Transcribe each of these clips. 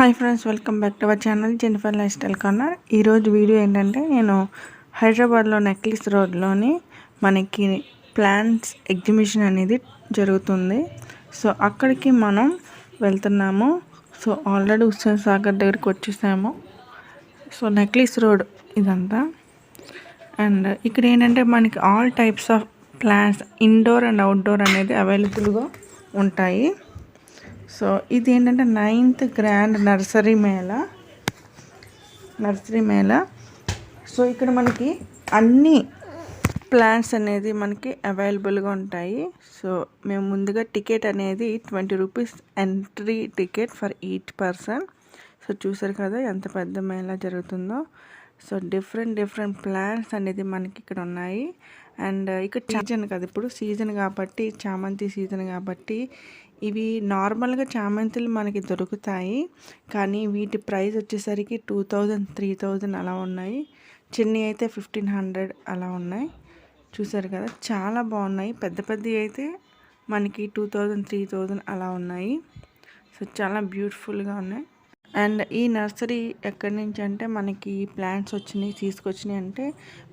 Hi friends, welcome back to our channel Jennifer life style corner. ఈరోజు video ఏంటంటే నేను హైదరాబాద్లో నెక్లెస్ రోడ్లోని మనకి ప్లాంట్స్ ఎగ్జిబిషన్ అనేది జరుగుతుంది. సో అక్కడికి మనం వెళ్తున్నాము. సో ఆల్రెడీ హుస్సేన్ సాగర్ దగ్గరికి వచ్చేసాము. సో నెక్లెస్ రోడ్ ఇదంతా. అండ్ ఇక్కడ ఏంటంటే మనకి all types of plants indoor and outdoor అనేది అవైలబుల్గా ఉంటాయి. సో ఇది ఏంటంటే 9th grand nursery Mela. So ఇక్కడ మనకి అన్ని ప్లాంట్స్ అనేది మనకి అవైలబుల్గా ఉంటాయి. సో మేము ముందుగా టికెట్ అనేది 20 rupees entry ticket for each person. So చూసారు కదా ఎంత పెద్ద మేళా జరుగుతుందో. సో డిఫరెంట్ ప్లాంట్స్ అనేది మనకి ఇక్కడ ఉన్నాయి. అండ్ ఇక్కడ సీజన్ కదా, ఇప్పుడు సీజన్ కాబట్టి, చామంతి సీజన్ కాబట్టి ఇవి నార్మల్గా చామంతులు మనకి దొరుకుతాయి. కానీ వీటి ప్రైస్ వచ్చేసరికి 2000, 3000 అలా ఉన్నాయి. చిన్నవి అయితే 1500 అలా ఉన్నాయి. చూసారు కదా చాలా బాగున్నాయి. పెద్దవి అయితే మనకి 2000, 3000 అలా ఉన్నాయి. సో చాలా బ్యూటిఫుల్గా ఉన్నాయి. అండ్ ఈ నర్సరీ ఎక్కడి నుంచి అంటే మనకి ప్లాంట్స్ తీసుకొచ్చినాయి అంటే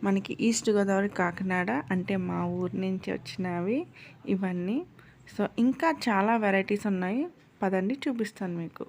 మనకి ఈస్ట్ గోదావరి, కాకినాడ అంటే మా ఊరి నుంచి వచ్చినవి ఇవన్నీ. సో ఇంకా చాలా వెరైటీస్ ఉన్నాయి, పదండి చూపిస్తాను మీకు.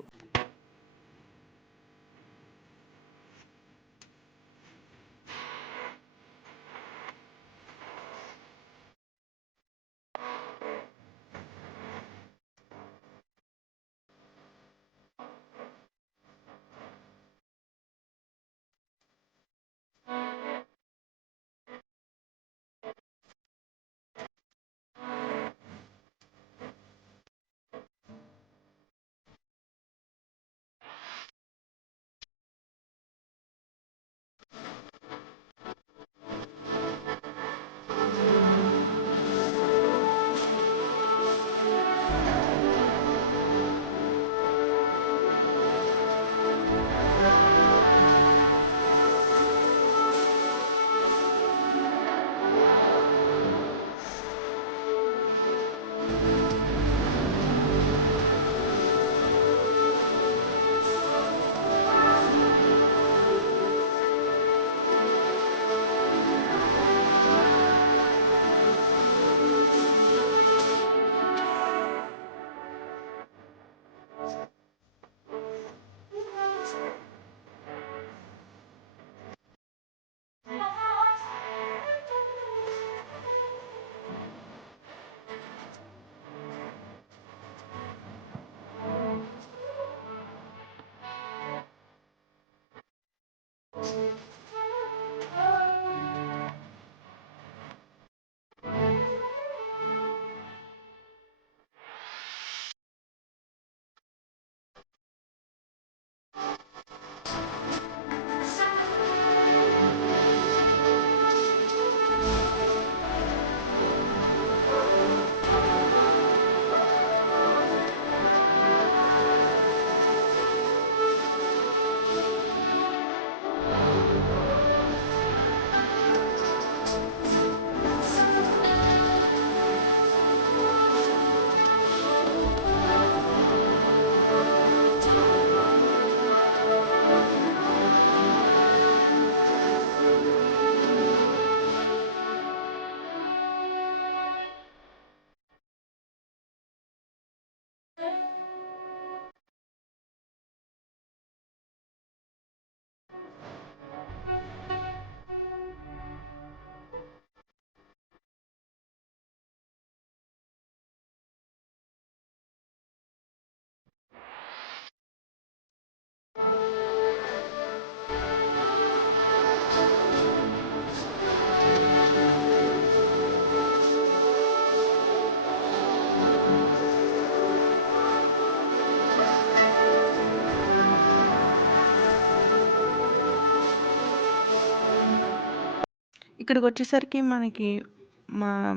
ఇక్కడికి వచ్చేసరికి మనకి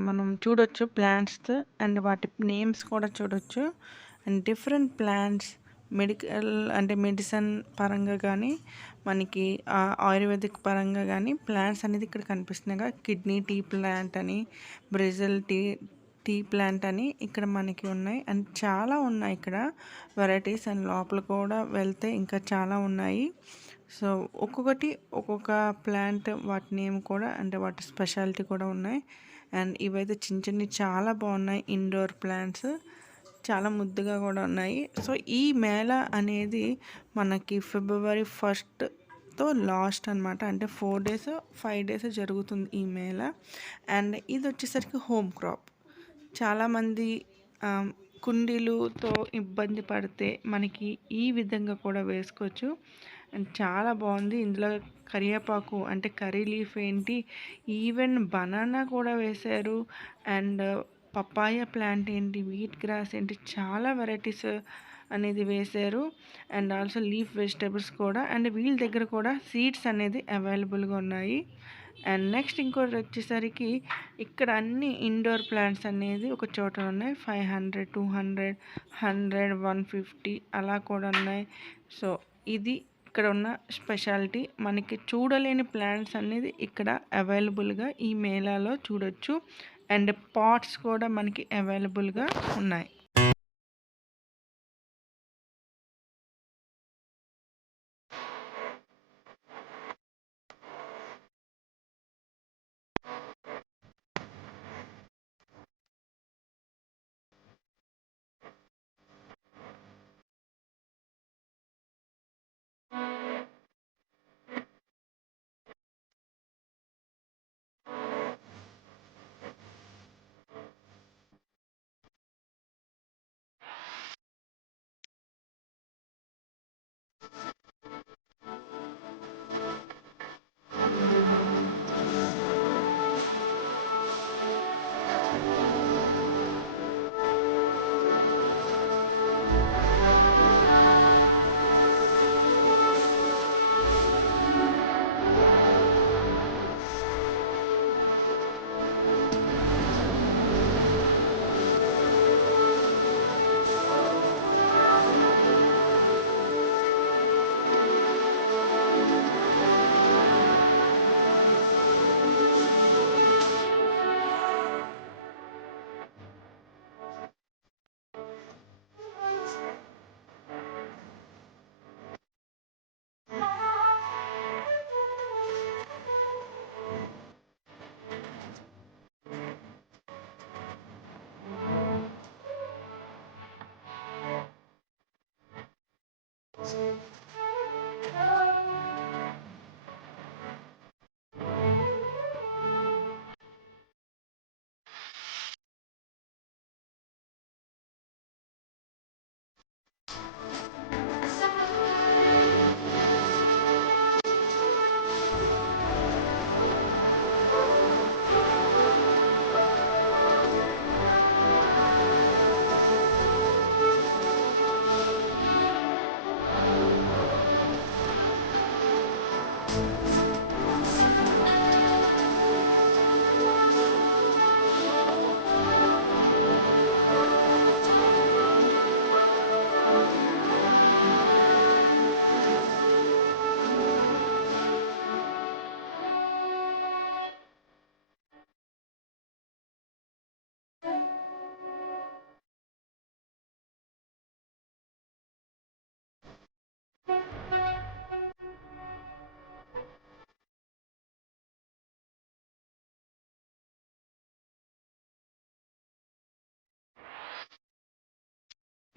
మనం చూడొచ్చు ప్లాంట్స్ అండ్ వాటి నేమ్స్ కూడా చూడొచ్చు. అండ్ డిఫరెంట్ ప్లాంట్స్ మెడిసిన్ పరంగా కానీ మనకి ఆయుర్వేదిక్ పరంగా కానీ ప్లాంట్స్ అనేది ఇక్కడ కనిపిస్తున్నాయి. కిడ్నీ టీ ప్లాంట్ అని, బ్రెజిల్ టీ టీ ప్లాంట్ అని ఇక్కడ మనకి ఉన్నాయి. అండ్ చాలా ఉన్నాయి ఇక్కడ వెరైటీస్. అండ్ లోపల కూడా వెళ్తే ఇంకా చాలా ఉన్నాయి. సో ఒక్కొక్కటి ఒక్కొక్క ప్లాంట్ వాటి నేమ్ కూడా అంటే వాటి స్పెషాలిటీ కూడా ఉన్నాయి. అండ్ ఇవైతే చిన్న చిన్నవి చాలా బాగున్నాయి. ఇండోర్ ప్లాంట్స్ చాలా ముద్దుగా కూడా ఉన్నాయి. సో ఈ మేళా అనేది మనకి ఫిబ్రవరి 1తో లాస్ట్ అనమాట. అంటే 4 days 5 days జరుగుతుంది ఈ మేళా. అండ్ ఇది వచ్చేసరికి హోమ్ క్రాప్. చాలామంది కుండీలుతో ఇబ్బంది పడితే మనకి ఈ విధంగా కూడా వేసుకోవచ్చు. అండ్ చాలా బాగుంది. ఇందులో కరివేపాకు అంటే కర్రీ లీఫ్ ఏంటి, ఈవెన్ బనానా కూడా వేశారు. అండ్ పపాయ ప్లాంట్ ఏంటి, వీట్ గ్రాస్ ఏంటి, చాలా వెరైటీస్ అనేది వేశారు. అండ్ ఆల్సో లీఫ్ వెజిటేబుల్స్ కూడా. అండ్ వీళ్ళ దగ్గర కూడా సీడ్స్ అనేది అవైలబుల్గా ఉన్నాయి. అండ్ నెక్స్ట్ ఇంకోటి వచ్చేసరికి ఇక్కడ అన్ని ఇండోర్ ప్లాంట్స్ అనేది ఒక చోట ఉన్నాయి. 500 200 100 150 అలా కూడా ఉన్నాయి. సో ఇది ఇక్కడ ఉన్న స్పెషాలిటీ. మనకి చూడలేని ప్లాంట్స్ అనేది ఇక్కడ అవైలబుల్గా ఈ మేళాలో చూడొచ్చు. అండ్ పాట్స్ కూడా మనకి అవైలబుల్గా ఉన్నాయి.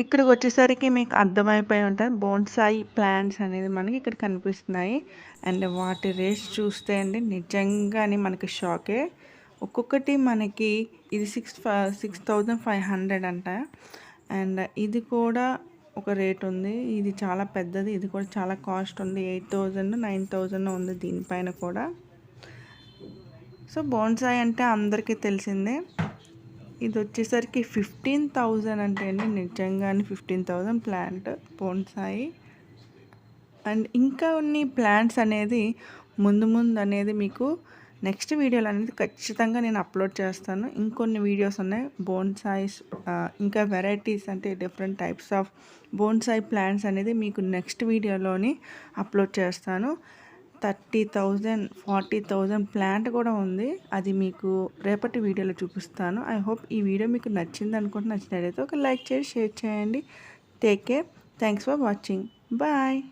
ఇక్కడికి వచ్చేసరికి మీకు అర్థమైపోయి ఉంటుంది. బోన్సాయి ప్లాంట్స్ అనేది మనకి ఇక్కడ కనిపిస్తున్నాయి. అండ్ వాటి రేట్స్ చూస్తే అండి నిజంగానే మనకి షాకే. ఒక్కొక్కటి మనకి ఇది 6,500 అంట. అండ్ ఇది కూడా ఒక రేట్ ఉంది. ఇది చాలా పెద్దది. ఇది కూడా చాలా కాస్ట్ ఉంది. 8,000 9,000 ఉంది దీనిపైన కూడా. సో బోన్సాయి అంటే అందరికీ తెలిసిందే. ఇది వచ్చేసరికి 15,000 అంటే అండి నిజంగానే 15,000 ప్లాంట్ బోన్సాయి. అండ్ ఇంకా కొన్ని ప్లాంట్స్ అనేది ముందు అనేది మీకు నెక్స్ట్ వీడియోలు అనేది ఖచ్చితంగా నేను అప్లోడ్ చేస్తాను. ఇంకొన్ని వీడియోస్ ఉన్నాయి బోన్సాయిస్, ఇంకా వెరైటీస్ అంటే different types of bonsai plants అనేది మీకు నెక్స్ట్ వీడియోలోని అప్లోడ్ చేస్తాను. 30,000 40,000 ప్లాంట్ కూడా ఉంది. అది మీకు రేపటి వీడియోలో చూపిస్తాను. ఐ హోప్ ఈ వీడియో మీకు నచ్చింది అనుకుంటే, నచ్చినట్లయితే ఒక లైక్ చేసి షేర్ చేయండి. Take care. Thanks for watching. Bye.